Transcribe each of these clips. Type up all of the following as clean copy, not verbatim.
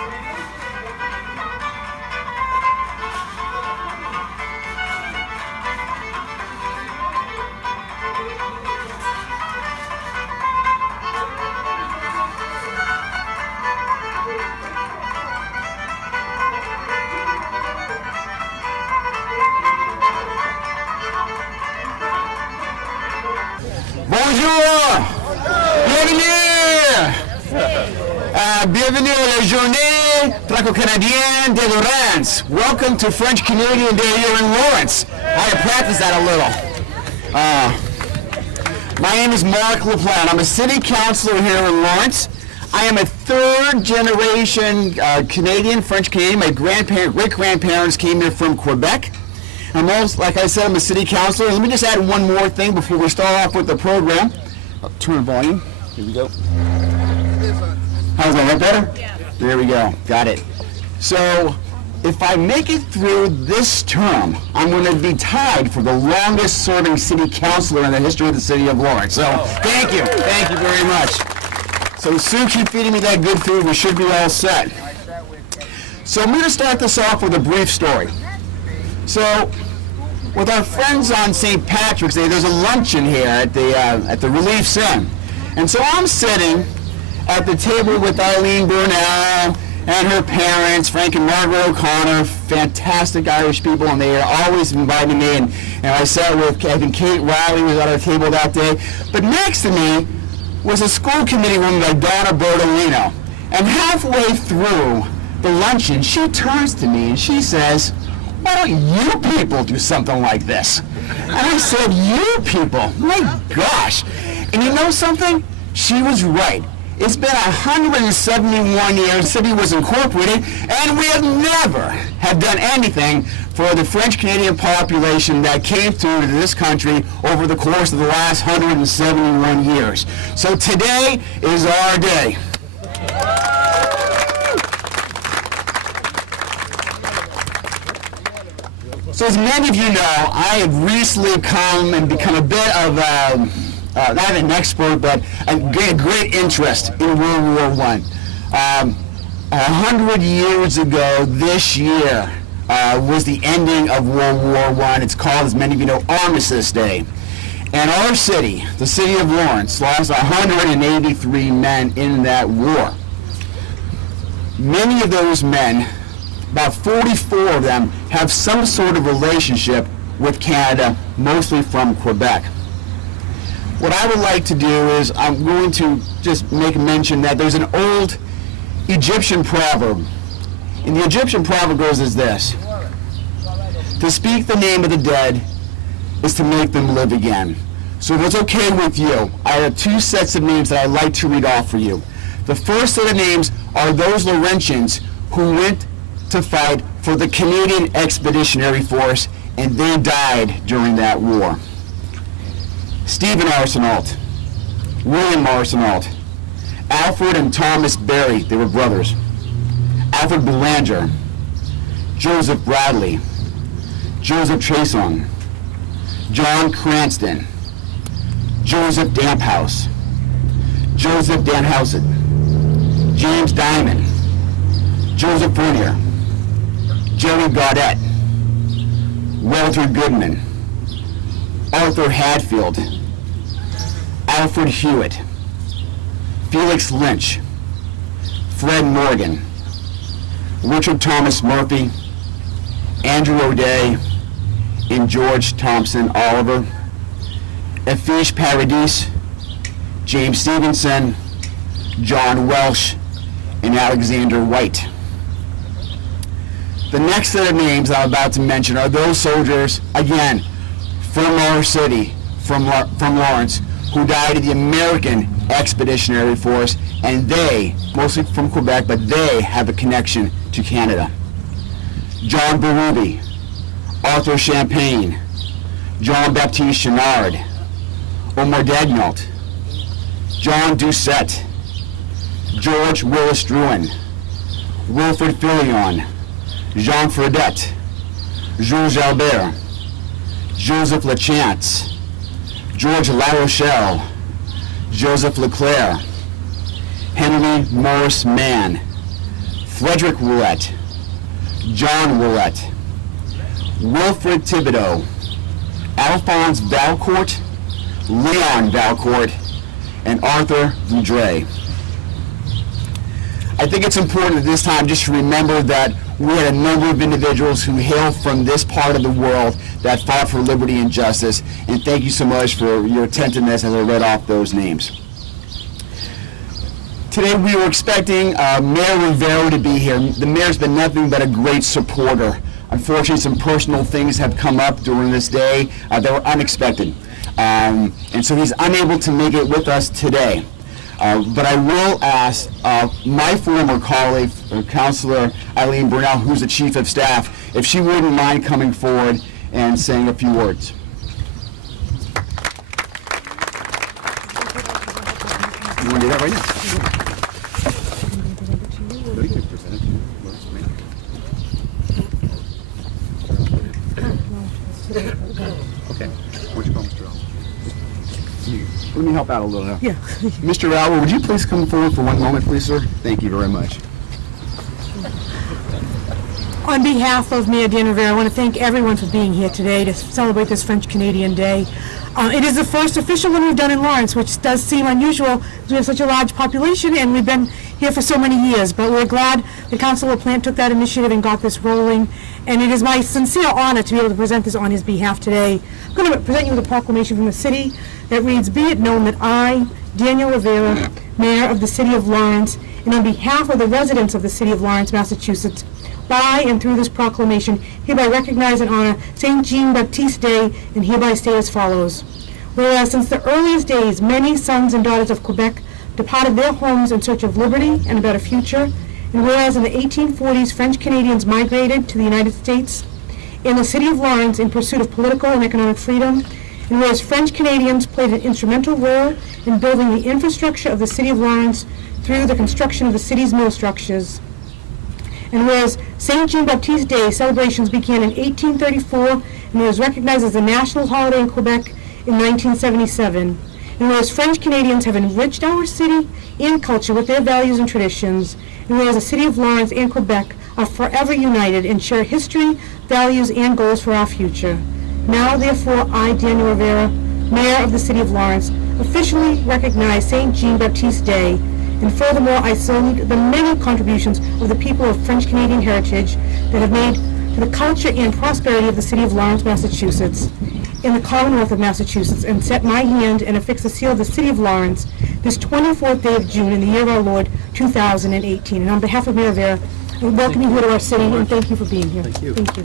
Bonjour! Bienvenue! Bienvenue à la journée franco-canadienne de Lawrence. Welcome to French Canadian Day here in Lawrence. I had to practice that a little. My name is Mark LaPlante. I'm a city councilor here in Lawrence. I am a third generation Canadian, French Canadian. My great-grandparents came here from Quebec. Like I said, I'm a city councilor. Let me just add one more thing before we start off with the program. I'll turn the volume. Here we go. How's that? Right better? Yeah. There we go. Got it. So, if I make it through this term, I'm going to be tied for the longest serving city councilor in the history of the city of Lawrence. So, thank you. Thank you very much. So, Sue, keep feeding me that good food. We should be all set. So, I'm going to start this off with a brief story. So, with our friends on St. Patrick's Day, there's a luncheon here at the Relief Inn. And so I'm sitting at the table with Eileen Burnell and her parents, Frank and Margaret O'Connor, fantastic Irish people, and they are always inviting me. And I sat with, I think Kate Riley was at our table that day. But next to me was a school committee woman by Donna Bertolino. And halfway through the luncheon, she turns to me and she says, "Why don't you people do something like this?" And I said, "You people? My gosh." And you know something? She was right. It's been 171 years the city was incorporated, and we have done anything for the French Canadian population that came through to this country over the course of the last 171 years. So today is our day. So as many of you know, I have recently come and become a bit of not an expert, but a great interest in World War I. 100 years ago this year was the ending of World War I. It's called, as many of you know, Armistice Day. And our city, the city of Lawrence, lost 183 men in that war. Many of those men, about 44 of them, have some sort of relationship with Canada, mostly from Quebec. What I would like to do is I'm going to just make mention that there's an old Egyptian proverb. And the Egyptian proverb goes as this: "To speak the name of the dead is to make them live again." So if it's okay with you, I have two sets of names that I'd like to read off for you. The first set of names are those Laurentians who went to fight for the Canadian Expeditionary Force, and they died during that war. Stephen Arsenault, William Arsenault, Alfred and Thomas Berry, they were brothers, Alfred Boulanger, Joseph Bradley, Joseph Chason, John Cranston, Joseph Damphouse, Joseph Danhausen, James Diamond, Joseph Fournier, Jerry Gaudet, Walter Goodman, Arthur Hadfield, Alfred Hewitt, Felix Lynch, Fred Morgan, Richard Thomas Murphy, Andrew O'Day, and George Thompson Oliver, Afish Paradis, James Stevenson, John Welsh, and Alexander White. The next set of names I'm about to mention are those soldiers, again, from our city, from Lawrence, who died in the American Expeditionary Force, and they, mostly from Quebec, but they have a connection to Canada. John Berube, Arthur Champagne, Jean-Baptiste Chenard, Omar Dagnault, John Doucette, George Willis Druin, Wilfrid Filion, Jean Fredette, Jules Albert, Joseph Lachance, George LaRochelle, Joseph Leclerc, Henry Morris Mann, Frederick Ouellette, John Ouellette, Wilfred Thibodeau, Alphonse Valcourt, Leon Valcourt, and Arthur Boudre. I think it's important at this time just to remember that we had a number of individuals who hail from this part of the world that fought for liberty and justice, and thank you so much for your attentiveness as I read off those names. Today we were expecting Mayor Rivera to be here. The mayor's been nothing but a great supporter. Unfortunately, some personal things have come up during this day that were unexpected. And so he's unable to make it with us today. But I will ask my former colleague, Councilor Eileen Burnell, who's the Chief of Staff, if she wouldn't mind coming forward and saying a few words. You want to do that right now? Okay. Where'd you go, Mr. Elwood? Let me help out a little now. Yeah. Mr. Elwood, would you please come forward for one moment, please, sir? Thank you very much. On behalf of Mayor Dan Rivera, I want to thank everyone for being here today to celebrate this French-Canadian Day. It is the first official one we've done in Lawrence, which does seem unusual because we have such a large population and we've been here for so many years. But we're glad that Councilor Plant took that initiative and got this rolling. And it is my sincere honor to be able to present this on his behalf today. I'm going to present you with a proclamation from the city that reads, "Be it known that I, Daniel Rivera, Mayor of the City of Lawrence, and on behalf of the residents of the City of Lawrence, Massachusetts, by and through this proclamation, hereby recognize and honor St. Jean-Baptiste Day, and hereby state as follows. Whereas since the earliest days, many sons and daughters of Quebec departed their homes in search of liberty and a better future, and whereas in the 1840s, French Canadians migrated to the United States in the City of Lawrence in pursuit of political and economic freedom, and whereas French Canadians played an instrumental role in building the infrastructure of the City of Lawrence through the construction of the city's mill structures, and whereas St. Jean-Baptiste Day celebrations began in 1834 and was recognized as a national holiday in Quebec in 1977, and whereas French Canadians have enriched our city and culture with their values and traditions, and whereas the City of Lawrence and Quebec are forever united and share history, values, and goals for our future. Now, therefore, I, Daniel Rivera, Mayor of the City of Lawrence, officially recognize St. Jean-Baptiste Day, and furthermore, I salute the many contributions of the people of French Canadian heritage that have made to the culture and prosperity of the City of Lawrence, Massachusetts, in the Commonwealth of Massachusetts, and set my hand and affix the seal of the City of Lawrence this 24th day of June in the year of our Lord, 2018. And on behalf of Mayor Rivera, I welcome you here to our city, and thank you for being here. Thank you. Thank you.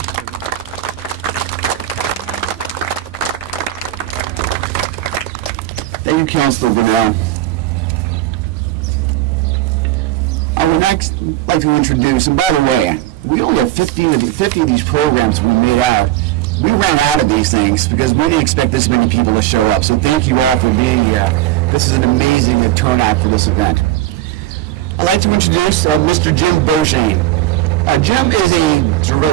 Thank you, Councilor Burnell. I would next like to introduce, and by the way, we only have 50 of these programs we made out. We ran out of these things because we didn't expect this many people to show up. So thank you all for being here. This is an amazing turnout for this event. I'd like to introduce Mr. Jim Beauchesne. Jim is a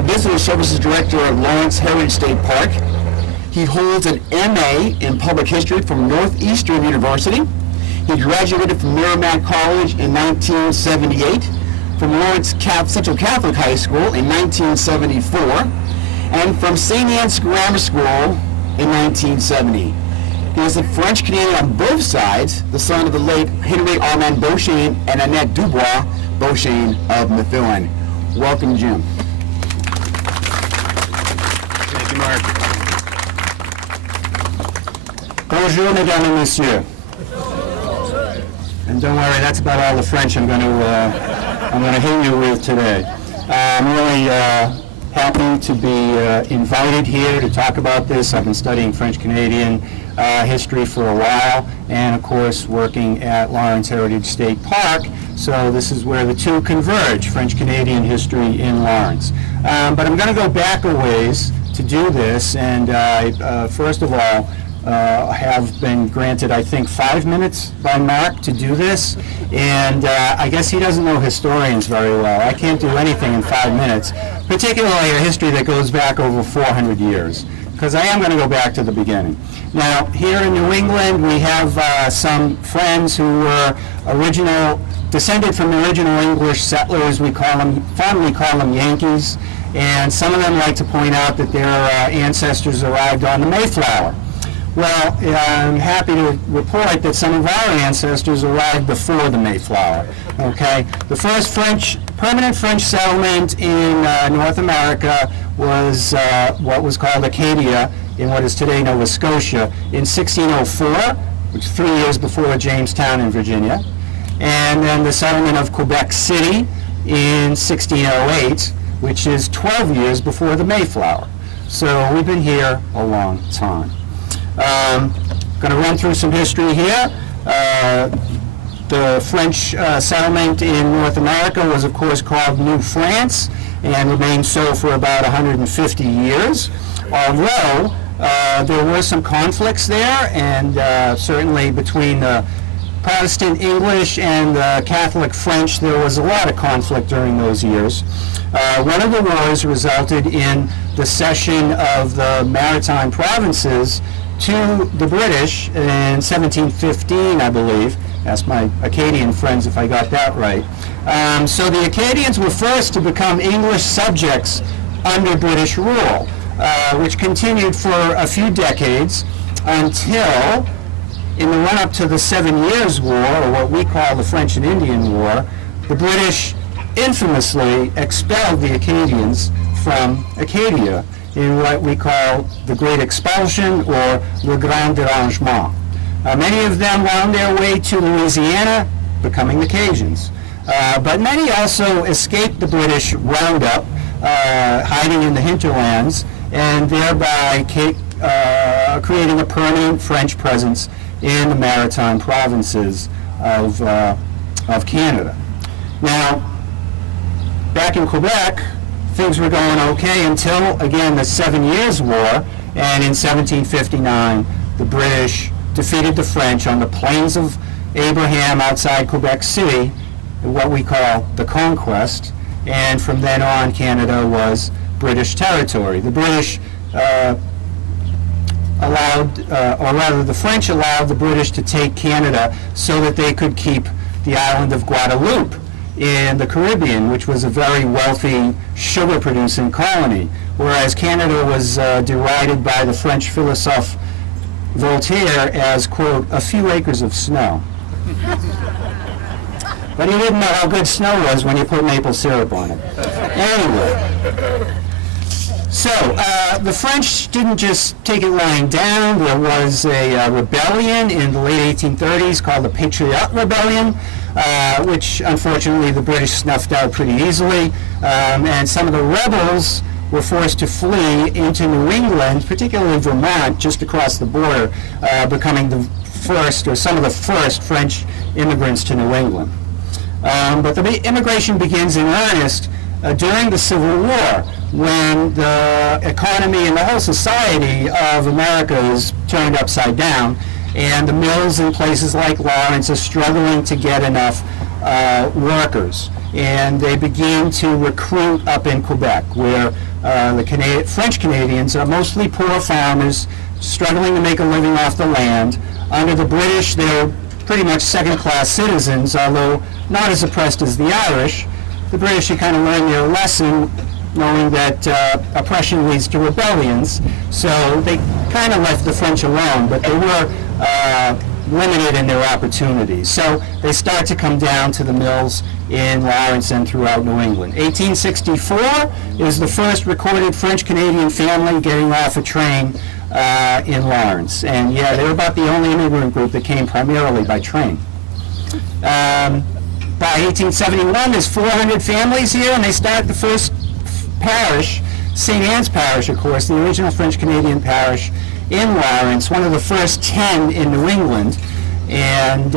Visitor Services Director at Lawrence Heritage State Park. He holds an MA in Public History from Northeastern University. He graduated from Merrimack College in 1978, from Lawrence Central Catholic High School in 1974, and from St. Anne's Grammar School in 1970. He is a French Canadian on both sides, the son of the late Henry Armand Beauchesne and Annette Dubois Beauchesne of Methuen. Welcome, Jim. Thank you, Mark. Bonjour, mesdames et messieurs. And don't worry, that's about all the French I'm going to hit you with today. I'm really happy to be invited here to talk about this. I've been studying French Canadian history for a while, and of course working at Lawrence Heritage State Park. So this is where the two converge: French Canadian history in Lawrence. But I'm going to go back a ways to do this, and first of all, have been granted, I think, 5 minutes by Mark to do this, and I guess he doesn't know historians very well. I can't do anything in 5 minutes, particularly a history that goes back over 400 years, because I am going to go back to the beginning. Now, here in New England, we have some friends who were original descended from the original English settlers. We fondly call them Yankees, and some of them like to point out that their ancestors arrived on the Mayflower. Well, I'm happy to report that some of our ancestors arrived before the Mayflower. Okay, the first permanent French settlement in North America was what was called Acadia in what is today Nova Scotia in 1604, which is 3 years before Jamestown in Virginia, and then the settlement of Quebec City in 1608, which is 12 years before the Mayflower. So we've been here a long time. Going to run through some history here. The French settlement in North America was, of course, called New France and remained so for about 150 years. Although there were some conflicts there, and certainly between the Protestant English and the Catholic French, there was a lot of conflict during those years. One of the wars resulted in the cession of the maritime provinces to the British in 1715, I believe. Ask my Acadian friends if I got that right. So the Acadians were first to become English subjects under British rule, which continued for a few decades until, in the run-up to the 7 Years' War, or what we call the French and Indian War, the British infamously expelled the Acadians from Acadia in what we call the Great Expulsion or Le Grand Dérangement. Many of them wound their way to Louisiana, becoming the Cajuns. But many also escaped the British roundup, hiding in the hinterlands, and thereby creating a permanent French presence in the maritime provinces of Canada. Now, back in Quebec, things were going okay until, again, the 7 Years' War, and in 1759, the British defeated the French on the Plains of Abraham outside Quebec City, what we call the Conquest, and from then on, Canada was British territory. The British the French allowed the British to take Canada so that they could keep the island of Guadeloupe in the Caribbean, which was a very wealthy sugar-producing colony, whereas Canada was derided by the French philosophe Voltaire as, quote, a few acres of snow. But he didn't know how good snow was when you put maple syrup on it. Anyway, so the French didn't just take it lying down. There was a rebellion in the late 1830s called the Patriot Rebellion, which unfortunately the British snuffed out pretty easily, and some of the rebels were forced to flee into New England, particularly Vermont, just across the border, becoming the first, or some of the first, French immigrants to New England. But the immigration begins in earnest during the Civil War, when the economy and the whole society of America is turned upside down, and the mills in places like Lawrence are struggling to get enough workers. And they begin to recruit up in Quebec, where the French Canadians are mostly poor farmers struggling to make a living off the land. Under the British, they're pretty much second-class citizens, although not as oppressed as the Irish. The British had kind of learned their lesson, knowing that oppression leads to rebellions, so they kind of left the French alone, but they were limited in their opportunities. So they start to come down to the mills in Lawrence and throughout New England. 1864 is the first recorded French-Canadian family getting off a train in Lawrence. And yeah, they're about the only immigrant group that came primarily by train. By 1871, there's 400 families here, and they start the first parish, St. Anne's Parish, of course, the original French-Canadian parish in Lawrence, one of the first 10 in New England, and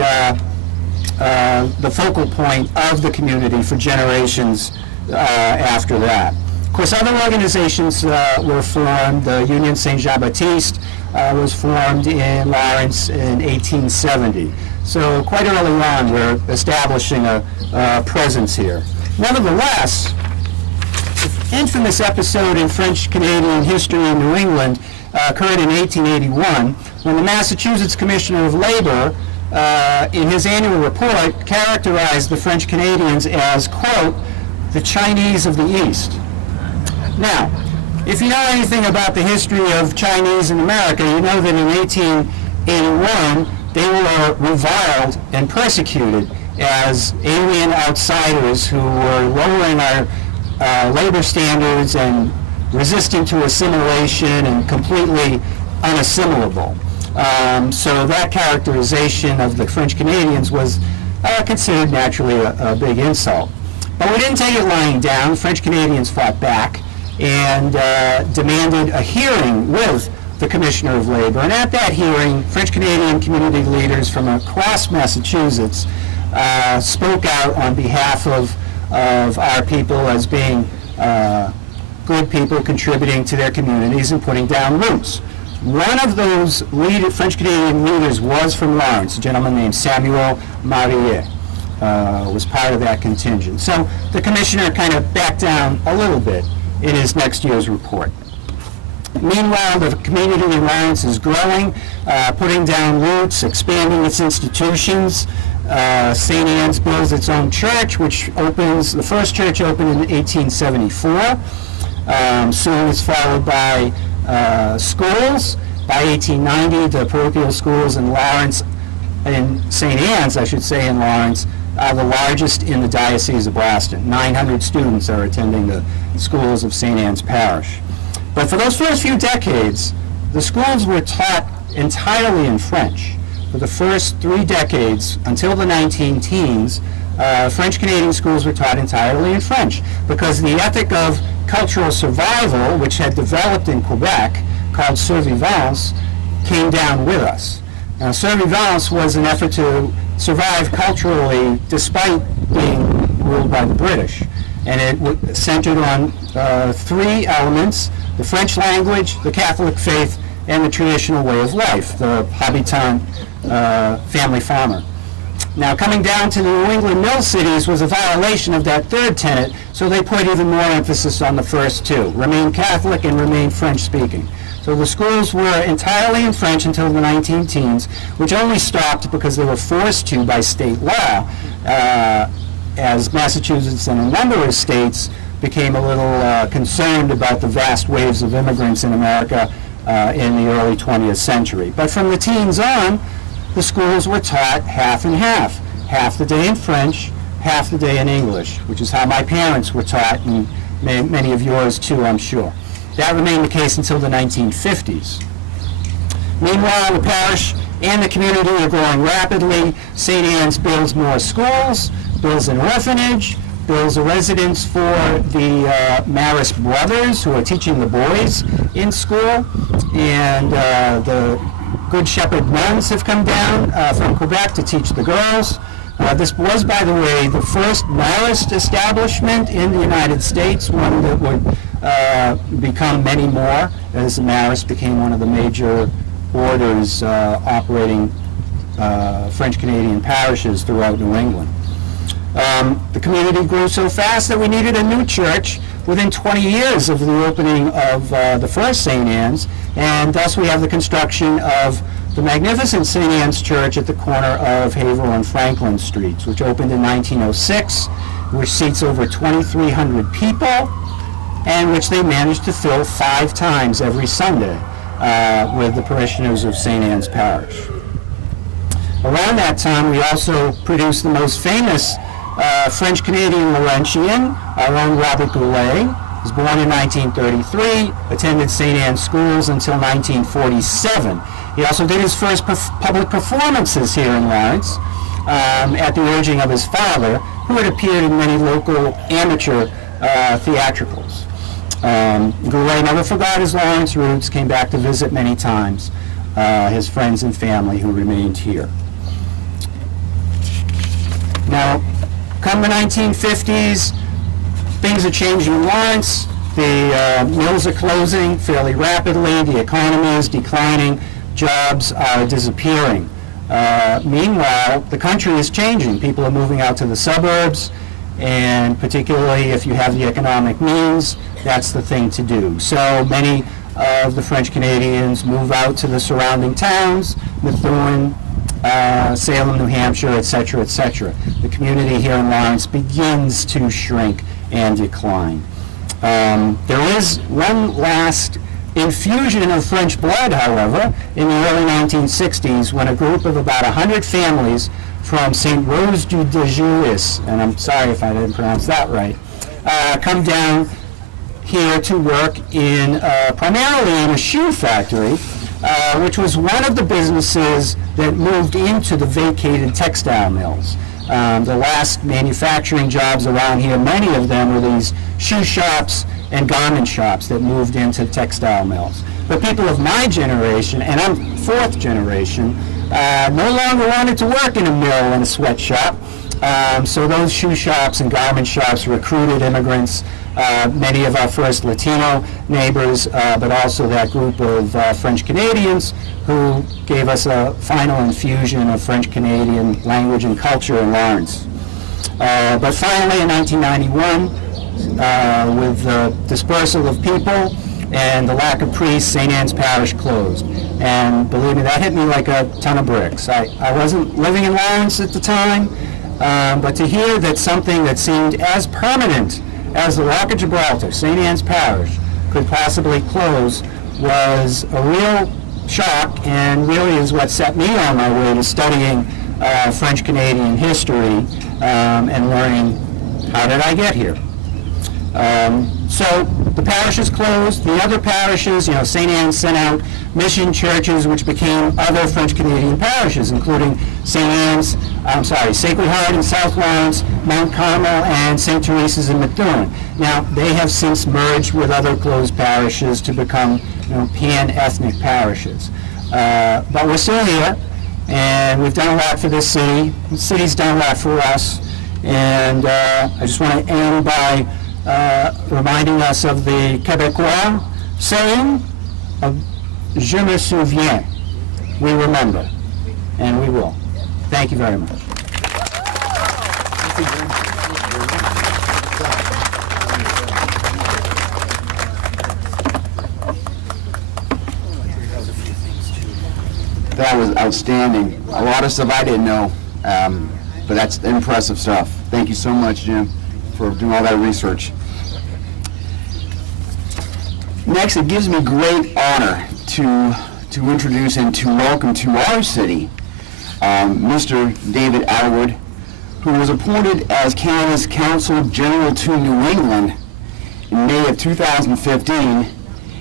the focal point of the community for generations after that. Of course, other organizations were formed. The Union St. Jean-Baptiste was formed in Lawrence in 1870. So quite early on, we're establishing a presence here. Nevertheless, the infamous episode in French-Canadian history in New England occurred in 1881, when the Massachusetts Commissioner of Labor in his annual report, characterized the French Canadians as, quote, the Chinese of the East. Now, if you know anything about the history of Chinese in America, you know that in 1881, they were reviled and persecuted as alien outsiders who were lowering our labor standards and resistant to assimilation and completely unassimilable. So that characterization of the French Canadians was considered naturally a big insult. But we didn't take it lying down. French Canadians fought back and demanded a hearing with the Commissioner of Labor. And at that hearing, French Canadian community leaders from across Massachusetts spoke out on behalf of our people as being good people contributing to their communities and putting down roots. One of those French Canadian leaders was from Lawrence, a gentleman named Samuel Marier. Was part of that contingent. So the commissioner kind of backed down a little bit in his next year's report. Meanwhile, the community in Lawrence is growing, putting down roots, expanding its institutions. St. Anne's builds its own church, which opens, the first church opened in 1874. Soon it's followed by schools. By 1890, the parochial schools in Lawrence, in St. Anne's, I should say, in Lawrence, are the largest in the Diocese of Boston. 900 students are attending the schools of St. Anne's Parish. But for those first few decades, the schools were taught entirely in French. For the first 3 decades, until the 19-teens, French Canadian schools were taught entirely in French because the ethic of cultural survival, which had developed in Quebec, called survivance, came down with us. Now, survivance was an effort to survive culturally despite being ruled by the British. And it centered on 3 elements: the French language, the Catholic faith, and the traditional way of life, the habitant family farmer. Now, coming down to the New England mill cities was a violation of that 3rd tenet, so they put even more emphasis on the first 2, remain Catholic and remain French-speaking. So the schools were entirely in French until the 19-teens, which only stopped because they were forced to by state law, as Massachusetts and a number of states became a little concerned about the vast waves of immigrants in America in the early 20th century. But from the teens on, the schools were taught half and half the day in French, half the day in English, which is how my parents were taught, and many of yours too, I'm sure. That remained the case until the 1950s. Meanwhile, the parish and the community are growing rapidly. St. Anne's builds more schools, builds an orphanage, builds a residence for the Marist brothers who are teaching the boys in school, and the Good Shepherd nuns have come down from Quebec to teach the girls. This was, by the way, the first Marist establishment in the United States, one that would become many more, as the Marist became one of the major orders operating French-Canadian parishes throughout New England. The community grew so fast that we needed a new church within 20 years of the opening of the first St. Anne's, and thus we have the construction of the magnificent St. Anne's Church at the corner of Haverhill and Franklin Streets, which opened in 1906, which seats over 2,300 people, and which they managed to fill 5 times every Sunday with the parishioners of St. Anne's Parish. Around that time, we also produced the most famous French-Canadian Laurentian, our own Robert Goulet. He was born in 1933, attended St. Anne's schools until 1947. He also did his first public performances here in Lawrence at the urging of his father, who had appeared in many local amateur theatricals. Goulet never forgot his Lawrence roots, came back to visit many times, his friends and family who remained here. Now, come the 1950s, things are changing in Lawrence. The mills are closing fairly rapidly. The economy is declining. Jobs are disappearing. Meanwhile, the country is changing. People are moving out to the suburbs, and particularly if you have the economic means, that's the thing to do. So many of the French Canadians move out to the surrounding towns, Methuen, Salem, New Hampshire, et cetera, et cetera. The community here in Lawrence begins to shrink and decline. There is one last infusion of French blood, however, in the early 1960s when a group of about 100 families from St. Rose du Déjouis, and I'm sorry if I didn't pronounce that right, come down here to work in primarily in a shoe factory, which was one of the businesses that moved into the vacated textile mills. The last manufacturing jobs around here, many of them were these shoe shops and garment shops that moved into textile mills. But people of my generation, and I'm fourth generation, no longer wanted to work in a mill and a sweatshop. So those shoe shops and garment shops recruited immigrants, many of our first Latino neighbors, but also that group of French Canadians who gave us a final infusion of French Canadian language and culture in Lawrence. But finally in 1991, with the dispersal of people and the lack of priests, St. Anne's Parish closed. And believe me, that hit me like a ton of bricks. I wasn't living in Lawrence at the time, but to hear that something that seemed as permanent as the Rock of Gibraltar, St. Anne's Parish, could possibly close was a real shock, and really is what set me on my way to studying French Canadian history and learning how did I get here. So the parish is closed. The other parishes, St. Anne sent out mission churches which became other French Canadian parishes, including Sacred Heart in South Lawrence, Mount Carmel, and St. Teresa's in Methuen. Now, they have since merged with other closed parishes to become pan-ethnic parishes. But we're still here, and we've done a lot for this city. The city's done a lot for us, and I just want to end by reminding us of the Québécois saying of Je me souviens. We remember, and we will. Thank you very much. That was outstanding. A lot of stuff I didn't know, but that's impressive stuff. Thank you so much, Jim, for doing all that research. Next, it gives me great honor to introduce and to welcome to our city Mr. David Atwood, who was appointed as Canada's Consul General to New England in May of 2015,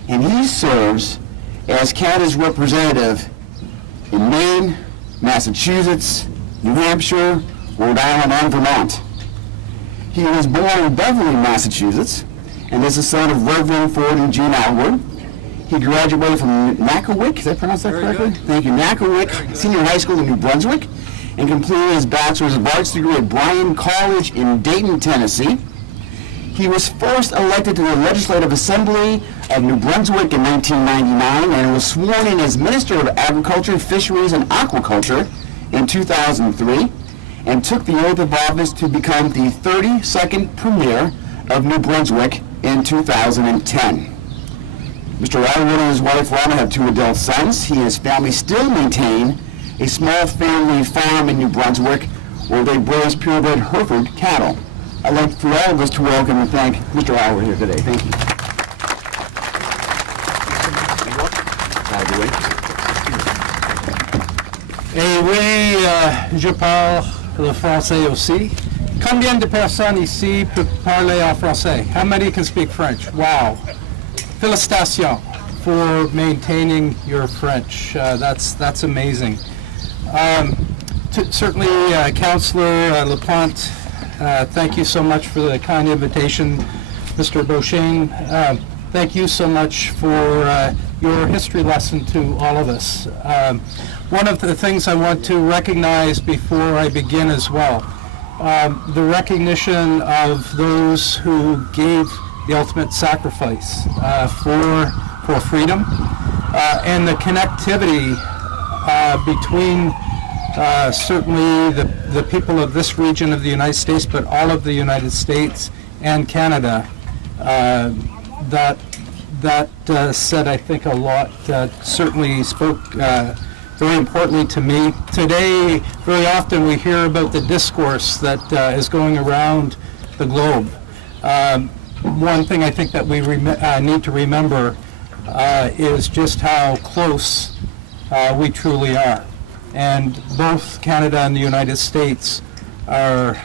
and he serves as Canada's representative in Maine, Massachusetts, New Hampshire, Rhode Island, and Vermont. He was born in Beverly, Massachusetts, and is the son of Reverend Ford and Jean Atwood. He graduated from Nacogwick, did I pronounce that correctly? Thank you, Nacogwick Senior High School in New Brunswick, and completed his Bachelor's of Arts degree at Bryan College in Dayton, Tennessee. He was first elected to the Legislative Assembly of New Brunswick in 1999 and was sworn in as Minister of Agriculture, Fisheries, and Aquaculture in 2003, and took the oath of office to become the 32nd Premier of New Brunswick in 2010. Mr. Atwood and his wife Rhonda have 2 adult sons. He and his family still maintain a small family farm in New Brunswick where they raise purebred Hereford cattle. I'd like for all of us to welcome and thank Mr. Atwood here today. Thank you. Et oui, je parle le français aussi. Combien de personnes ici peuvent parler en français? How many can speak French? Wow. Félicitations for maintaining your French. That's amazing. Certainly, Councillor LaPlante, thank you so much for the kind invitation. Mr. Beauchesne, thank you so much for your history lesson to all of us. One of the things I want to recognize before I begin as well, the recognition of those who gave the ultimate sacrifice for freedom, and the connectivity between certainly the people of this region of the United States, but all of the United States and Canada. That said, I think a lot. Certainly spoke very importantly to me. Today, very often we hear about the discourse that is going around the globe. One thing I think that we need to remember is just how close we truly are. And both Canada and the United States are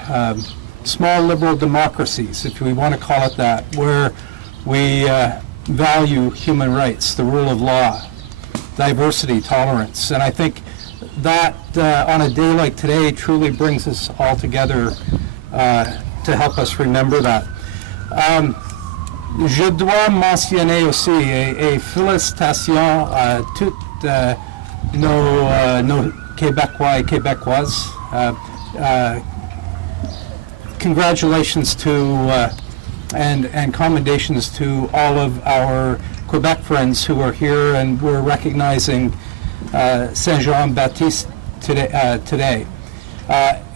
small liberal democracies, if we want to call it that, where we value human rights, the rule of law, diversity, tolerance. And I think that on a day like today truly brings us all together to help us remember that. Je dois mentionner aussi et félicitations à toutes nos Québécois et Québécoises. Congratulations to and commendations to all of our Quebec friends who are here, and we're recognizing Saint Jean Baptiste today,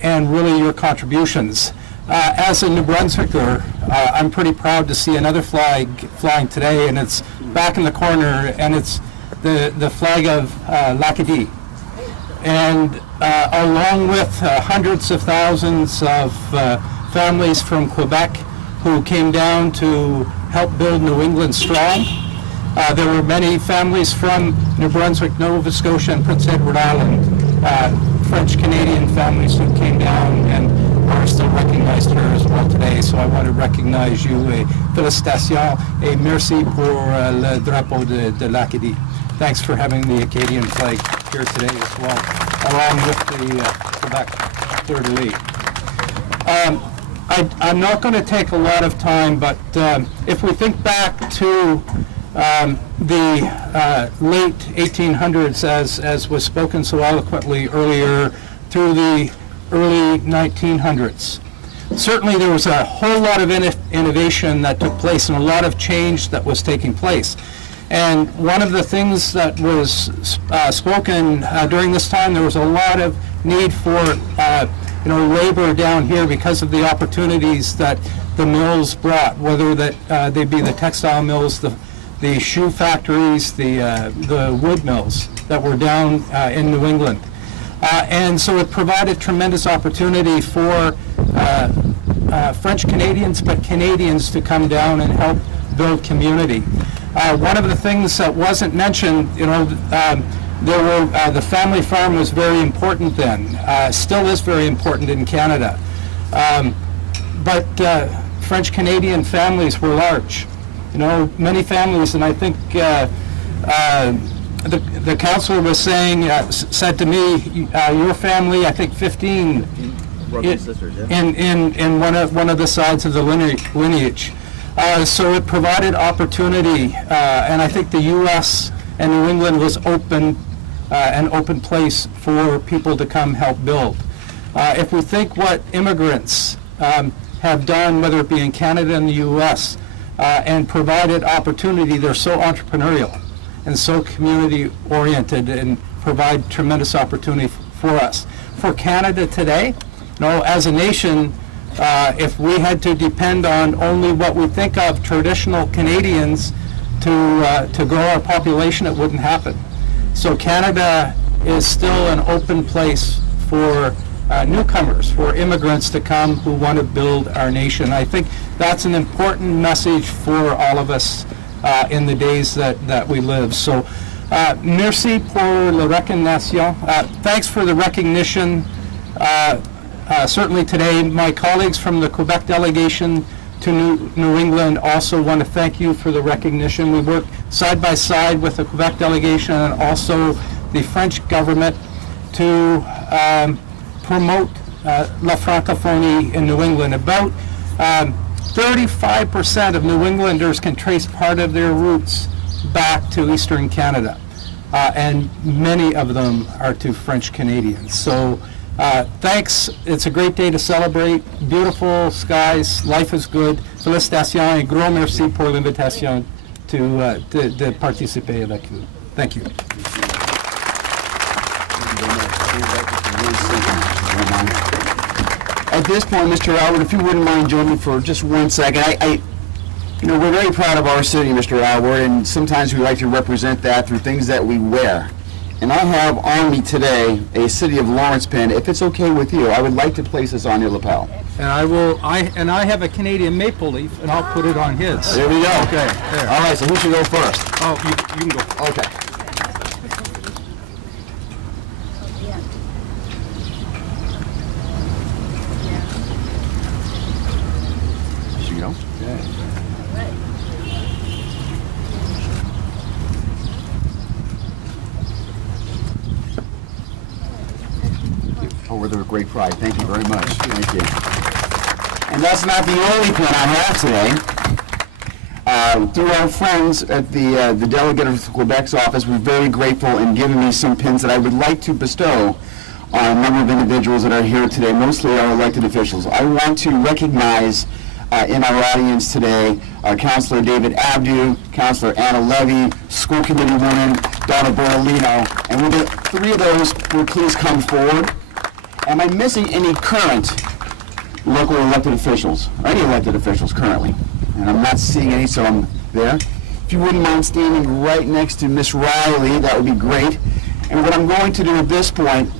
and really your contributions. As a New Brunswicker, I'm pretty proud to see another flag flying today, and it's back in the corner, and it's the flag of l'Acadie. And along with hundreds of thousands of families from Quebec who came down to help build New England strong, there were many families from New Brunswick, Nova Scotia, and Prince Edward Island, French-Canadian families who came down and are still recognized here as well today. So I want to recognize you. Félicitations et merci pour le drapeau de l'Acadie. Thanks for having the Acadian flag here today as well, along with the Quebec fleur-de-lis. I'm not going to take a lot of time, but if we think back to the late 1800s, as was spoken so eloquently earlier, through the early 1900s, certainly there was a whole lot of innovation that took place and a lot of change that was taking place. And one of the things that was spoken during this time, there was a lot of need for labor down here because of the opportunities that the mills brought, whether that they be the textile mills, the shoe factories, the wood mills that were down in New England. And so it provided tremendous opportunity for French Canadians, but Canadians to come down and help build community. One of the things that wasn't mentioned, the family farm was very important then, still is very important in Canada. But French Canadian families were large. Many families, and I think the counselor was saying, said to me, your family, I think 15 in one of the sides of the lineage. So it provided opportunity, and I think the U.S. and New England was an open place for people to come help build. If we think what immigrants have done, whether it be in Canada and the U.S., and provided opportunity, they're so entrepreneurial and so community-oriented and provide tremendous opportunity for us. For Canada today, as a nation, if we had to depend on only what we think of traditional Canadians to grow our population, it wouldn't happen. So Canada is still an open place for newcomers, for immigrants to come who want to build our nation. I think that's an important message for all of us in the days that we live. So merci pour la recognition. Thanks for the recognition. Certainly today, my colleagues from the Quebec delegation to New England also want to thank you for the recognition. We work side by side with the Quebec delegation and also the French government to promote La Francophonie in New England. About 35% of New Englanders can trace part of their roots back to Eastern Canada, and many of them are to French Canadians. So thanks. It's a great day to celebrate. Beautiful skies. Life is good. Félicitations et gros merci pour l'invitation de participer avec nous. Thank you. At this point, Mr. Albert, if you wouldn't mind joining me for just 1 second. We're very proud of our city, Mr. Albert, and sometimes we like to represent that through things that we wear. And I have on me today a City of Lawrence pin. If it's okay with you, I would like to place this on your lapel. And I have a Canadian maple leaf, and I'll put it on his. There we go. Okay, there. All right, so who should go first? Oh, you can go. Okay. There you go. Oh, with a great pride. Thank you very much. Thank you. And that's not the only pin I have today. Through our friends at the delegate of Quebec's office, we're very grateful in giving me some pins that I would like to bestow on a number of individuals that are here today, mostly our elected officials. I want to recognize in our audience today Councilor David Abdu, Councilor Anna Levy, School Committee woman Donna Borrolino, and will the three of those will please come forward. Am I missing any current local elected officials, or any elected officials currently? And I'm not seeing any, so I'm there. If you wouldn't mind standing right next to Miss Riley, that would be great. And what I'm going to do at this point,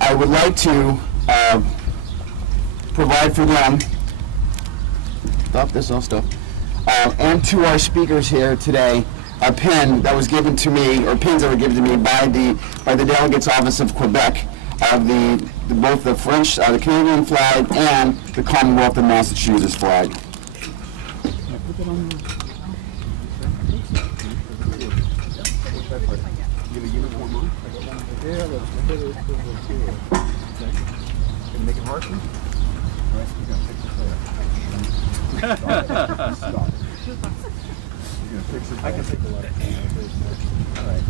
I would like to provide for them, and to our speakers here today, a pin that was given to me, or pins that were given to me by the Delegates Office of Quebec, of both the French, the Canadian flag and the Commonwealth of Massachusetts flag. I can take a look. All right,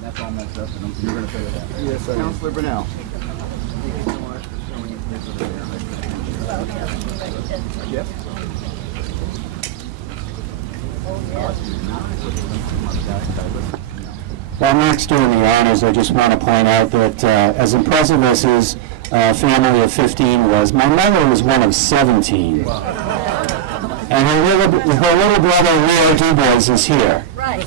that's all messed up, and you're going to pay with that. Yes, sir. Councilor Brunel. Yep. While Mark's doing the honors, I just want to point out that as impressive as his family of 15 was, my mother was one of 17. And her little brother, Leo Dubois, is here. Right.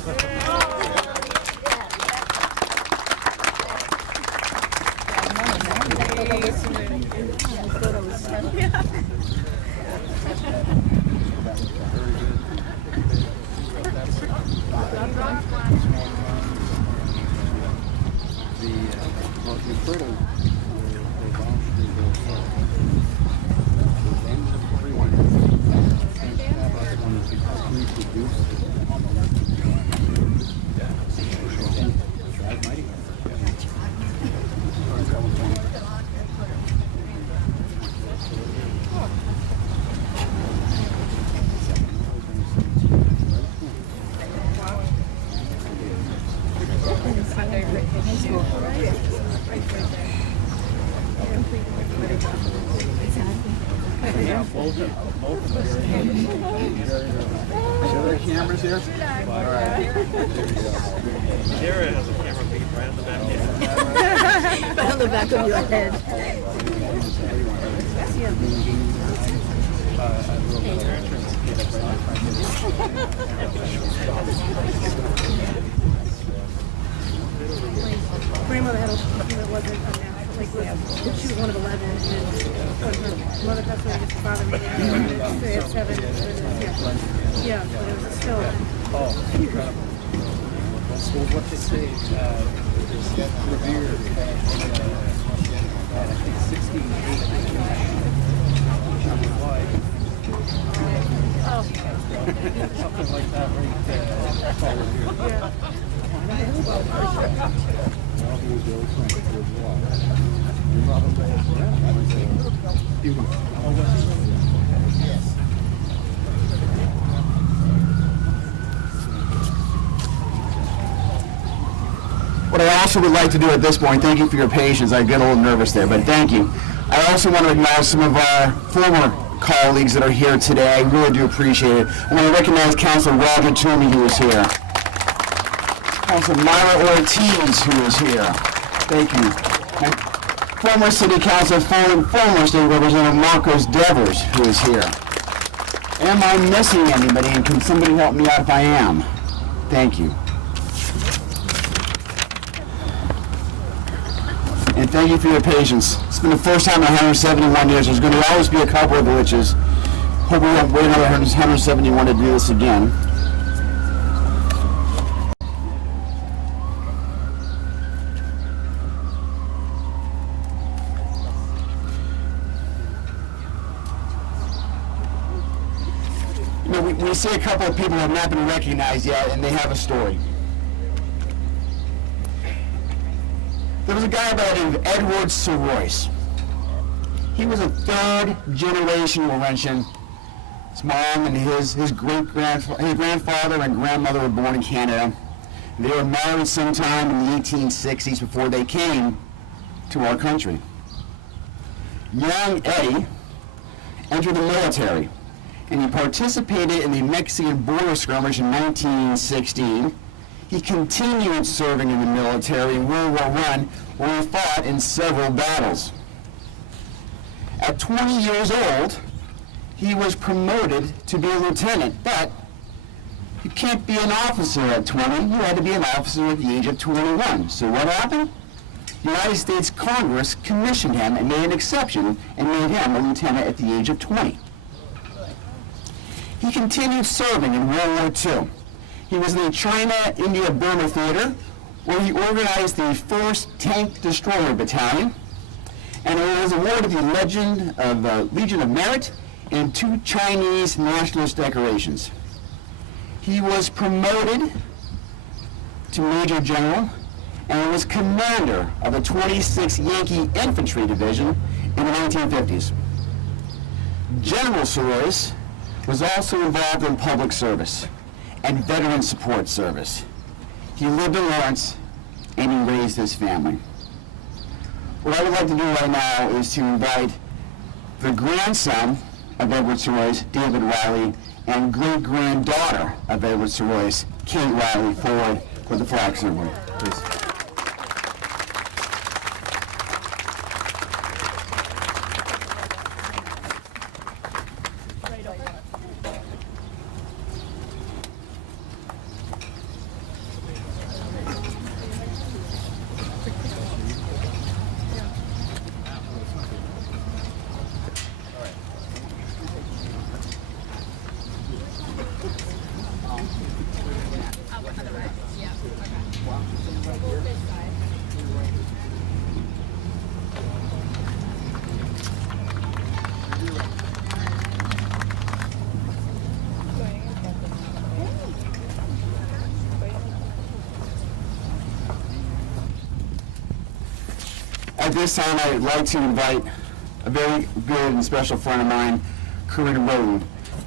Are there cameras here? All right. Sarah has a camera feed right on the back. Right on the back of your head. Grandmother had a that wasn't a natural, like, she was one of 11, and then when her mother passed away, her father made it, they had 7, yeah, but it was still. So what they say, Revere had, I think, 16, 18, something like that, right? Paul Revere. Yeah. What I also would like to do at this point, thank you for your patience, I get a little nervous there, but thank you. I also want to acknowledge some of our former colleagues that are here today. I really do appreciate it. I want to recognize Councilor Roger Toomey, who is here. Councilor Myra Ortiz, who is here. Thank you. My former City Councilor, former State Representative Marcos Devers, who is here. Am I missing anybody, and can somebody help me out if I am? Thank you. and thank you for your patience. It's been the first time in 171 years. There's going to always be a couple of glitches. Hope we won't wait another 171 to do this again. You know, we see a couple of people who have not been recognized yet, and they have a story. There was a guy by the name of Edward Sorois. He was a third-generation Laurentian. His mom and his grandfather and grandmother were born in Canada. They were married sometime in the 1860s before they came to our country. Young Eddie entered the military, and he participated in the Mexican border skirmish in 1916. He continued serving in the military in World War I, where he fought in several battles. At 20 years old, he was promoted to be a lieutenant, but you can't be an officer at 20. You had to be an officer at the age of 21. So what happened? The United States Congress commissioned him and made an exception and made him a lieutenant at the age of 20. He continued serving in World War II. He was in the China-India-Burma Theater, where he organized the 1st Tank Destroyer Battalion, and he was awarded the Legion of Merit and 2 Chinese nationalist decorations. He was promoted to Major General and was commander of the 26th Yankee Infantry Division in the 1950s. General Sorois was also involved in public service and veteran support service. He lived in Lawrence and he raised his family. What I would like to do right now is to invite the grandson of Edward Sorois, David Riley, and great-granddaughter of Edward Sorois, Kate Riley, forward for the flag ceremony. Please. At this time, I'd like to invite a very good and special friend of mine, Corinne Roden,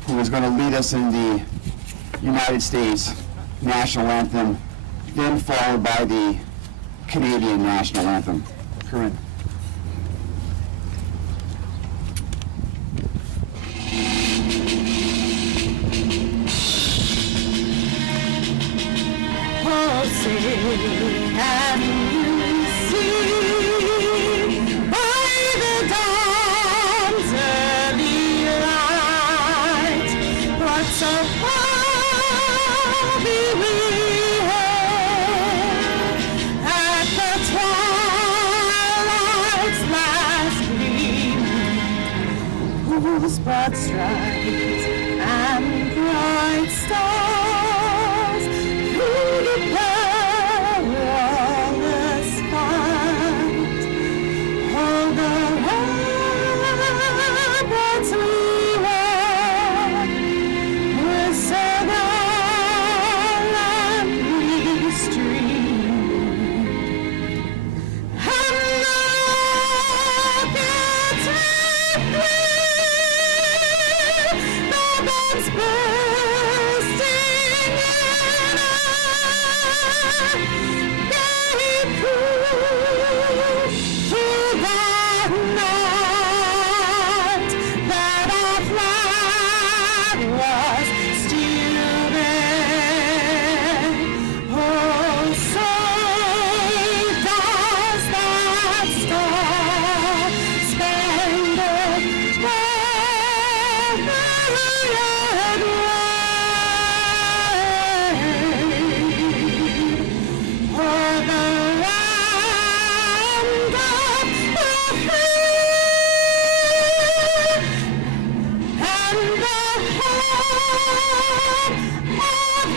who is going to lead us in the United States National Anthem, then followed by the Canadian National Anthem. Corinne. Oh, say, have you seen by the dawn's early light what so proudly we hailed at the twilight's last gleam, whose broad stripes and bright stars through the perilous fight hold the ramparts we were, with Senegal and we stream, and look at it of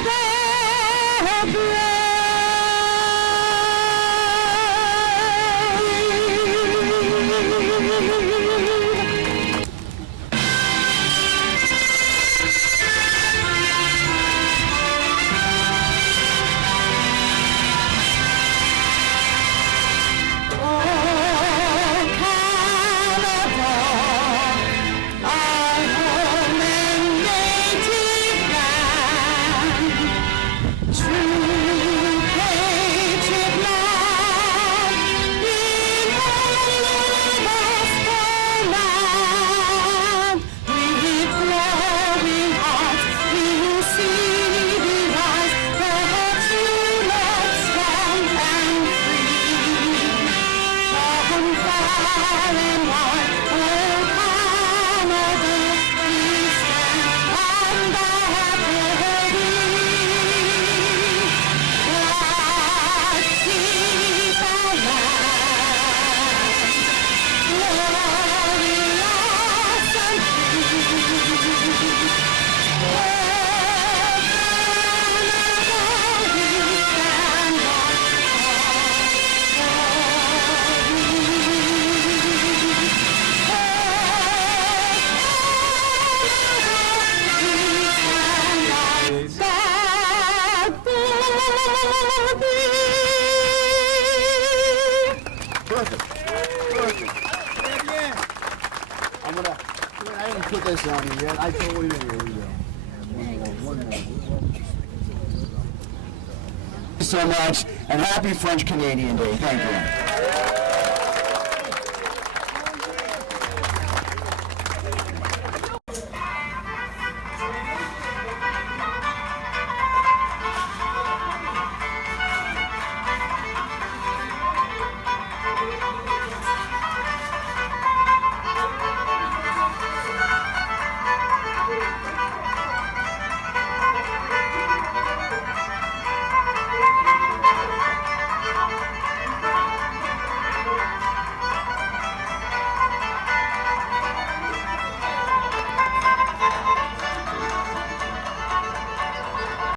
their brave. Perfect. Perfect. I'm gonna. I didn't put this on you yet. I totally did. Here we go. One more. Thank you so much, and happy French Canadian Day. Thank you.